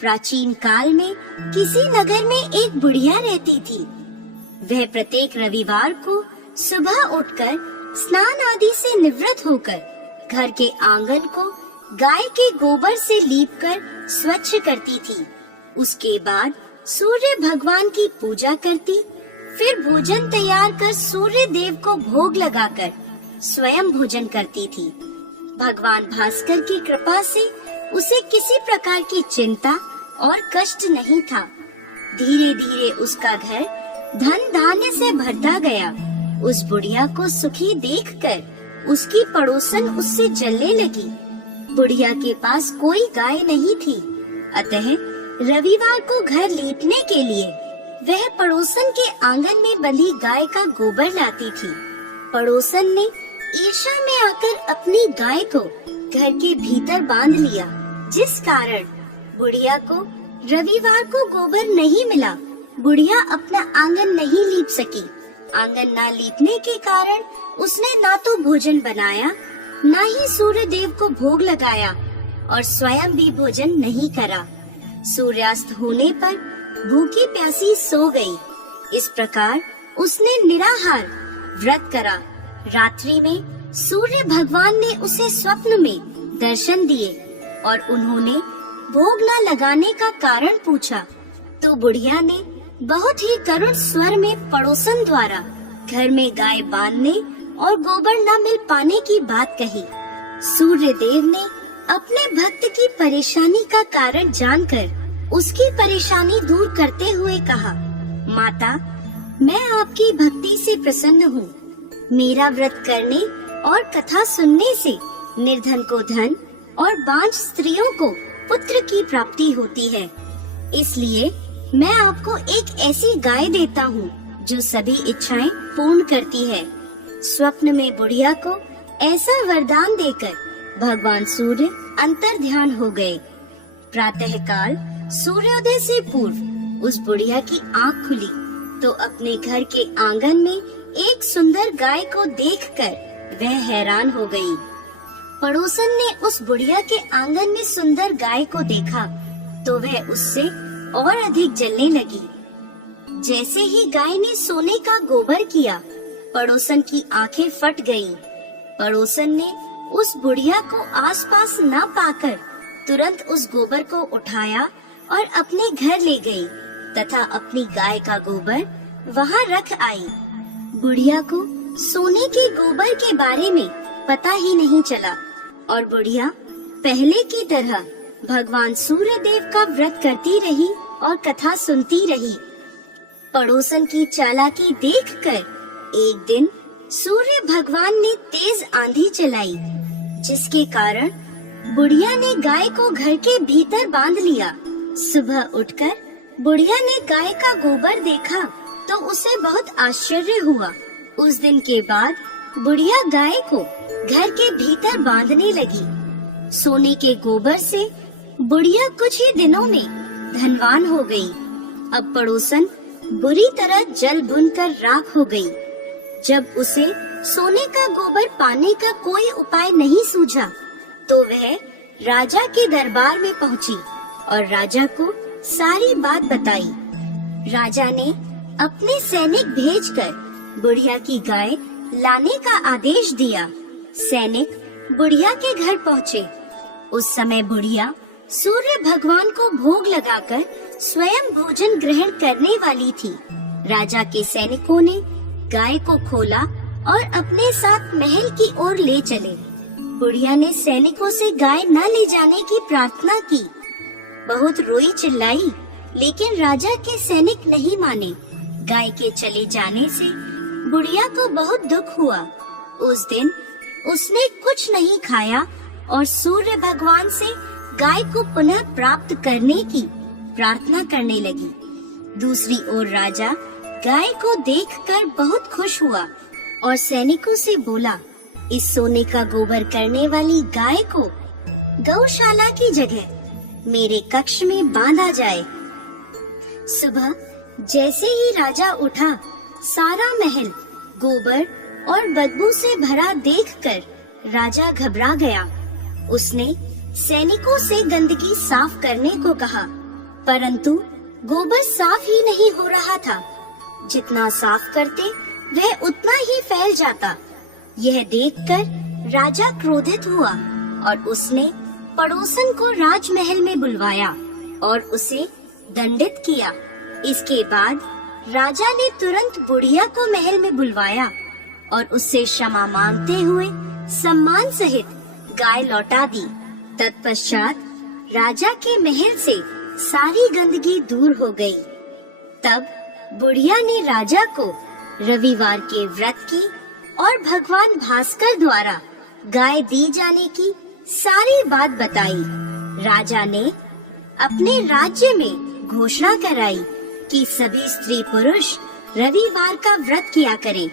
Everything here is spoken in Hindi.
प्राचीन काल में किसी नगर में एक बुढ़िया रहती थी। वह प्रत्येक रविवार को सुबह उठकर स्नान आदि से निवृत्त होकर घर के आंगन को गाय के गोबर से लीपकर स्वच्छ करती थी। उसके बाद सूर्य भगवान की पूजा करती, फिर भोजन तैयार कर सूर्य देव को भोग लगाकर स्वयं भोजन करती थी। भगवान भास्कर की कृपा से उसे किसी प्रकार की चिंता और कष्ट नहीं था। धीरे धीरे उसका घर धन धान्य से भरता गया। उस बुढ़िया को सुखी देखकर उसकी पड़ोसन उससे जलने लगी। बुढ़िया के पास कोई गाय नहीं थी, अतः रविवार को घर लीपने के लिए वह पड़ोसन के आंगन में बंधी गाय का गोबर लाती थी। पड़ोसन ने ईर्ष्या में आकर अपनी गाय को घर के भीतर बांध लिया, जिस कारण बुढ़िया को रविवार को गोबर नहीं मिला। बुढ़िया अपना आंगन नहीं लीप सकी। आंगन न लीपने के कारण उसने ना तो भोजन बनाया, ना ही सूर्य देव को भोग लगाया और स्वयं भी भोजन नहीं करा। सूर्यास्त होने पर भूखी प्यासी सो गई। इस प्रकार उसने निराहार व्रत करा। रात्रि में सूर्य भगवान ने उसे स्वप्न में दर्शन दिए और उन्होंने भोग न लगाने का कारण पूछा, तो बुढ़िया ने बहुत ही करुण स्वर में पड़ोसन द्वारा घर में गाय बांधने और गोबर न मिल पाने की बात कही। सूर्य देव ने अपने भक्त की परेशानी का कारण जानकर उसकी परेशानी दूर करते हुए कहा, माता, मैं आपकी भक्ति से प्रसन्न हूँ। मेरा व्रत करने और कथा सुनने से निर्धन को धन और बांझ स्त्रियों को पुत्र की प्राप्ति होती है। इसलिए मैं आपको एक ऐसी गाय देता हूँ जो सभी इच्छाएं पूर्ण करती है। स्वप्न में बुढ़िया को ऐसा वरदान देकर भगवान सूर्य अंतर ध्यान हो गए। प्रातःकाल सूर्योदय से पूर्व उस बुढ़िया की आँख खुली तो अपने घर के आंगन में एक सुंदर गाय को देखकर वह हैरान हो गई। पड़ोसन ने उस बुढ़िया के आंगन में सुंदर गाय को देखा तो वह उससे और अधिक जलने लगी। जैसे ही गाय ने सोने का गोबर किया, पड़ोसन की आंखें फट गईं। पड़ोसन ने उस बुढ़िया को आसपास न पाकर तुरंत उस गोबर को उठाया और अपने घर ले गई तथा अपनी गाय का गोबर वहाँ रख आई। बुढ़िया को सोने के गोबर के बारे में पता ही नहीं चला और बुढ़िया पहले की तरह भगवान सूर्य देव का व्रत करती रही और कथा सुनती रही। पड़ोसन की चालाकी देखकर एक दिन सूर्य भगवान ने तेज आंधी चलाई, जिसके कारण बुढ़िया ने गाय को घर के भीतर बांध लिया। सुबह उठकर बुढ़िया ने गाय का गोबर देखा तो उसे बहुत आश्चर्य हुआ। उस दिन के बाद बुढ़िया गाय को घर के भीतर बांधने लगी। सोने के गोबर से बुढ़िया कुछ ही दिनों में धनवान हो गई। अब पड़ोसन बुरी तरह जल भुनकर राख हो गई। जब उसे सोने का गोबर पाने का कोई उपाय नहीं सूझा तो वह राजा के दरबार में पहुंची और राजा को सारी बात बताई। राजा ने अपने सैनिक भेजकर बुढ़िया की गाय लाने का आदेश दिया। सैनिक बुढ़िया के घर पहुँचे। उस समय बुढ़िया सूर्य भगवान को भोग लगाकर स्वयं भोजन ग्रहण करने वाली थी। राजा के सैनिकों ने गाय को खोला और अपने साथ महल की ओर ले चले। बुढ़िया ने सैनिकों से गाय न ले जाने की प्रार्थना की। बहुत रोई चिल्लाई, लेकिन राजा के सैनिक नहीं माने। गाय के चले जाने से बुढ़िया को बहुत दुख हुआ। उस दिन उसने कुछ नहीं खाया और सूर्य भगवान से गाय को पुनः प्राप्त करने की प्रार्थना करने लगी। दूसरी ओर राजा गाय को देखकर बहुत खुश हुआ और सैनिकों से बोला, इस सोने का गोबर करने वाली गाय को गौशाला की जगह मेरे कक्ष में बांधा जाए। सुबह जैसे ही राजा उठा, सारा महल गोबर और बदबू से भरा देखकर राजा घबरा गया। उसने सैनिकों से गंदगी साफ करने को कहा परंतु गोबर साफ ही नहीं हो रहा था। जितना साफ करते वह उतना ही फैल जाता। यह देखकर राजा क्रोधित हुआ और उसने पड़ोसन को राजमहल में बुलवाया और उसे दंडित किया। इसके बाद राजा ने तुरंत बुढ़िया को महल में बुलवाया और उससे क्षमा मांगते हुए सम्मान सहित गाय लौटा दी। तत्पश्चात राजा के महल से सारी गंदगी दूर हो गई। तब बुढ़िया ने राजा को रविवार के व्रत की और भगवान भास्कर द्वारा गाय दी जाने की सारी बात बताई। राजा ने अपने राज्य में घोषणा कराई कि सभी स्त्री पुरुष रविवार का व्रत किया करें।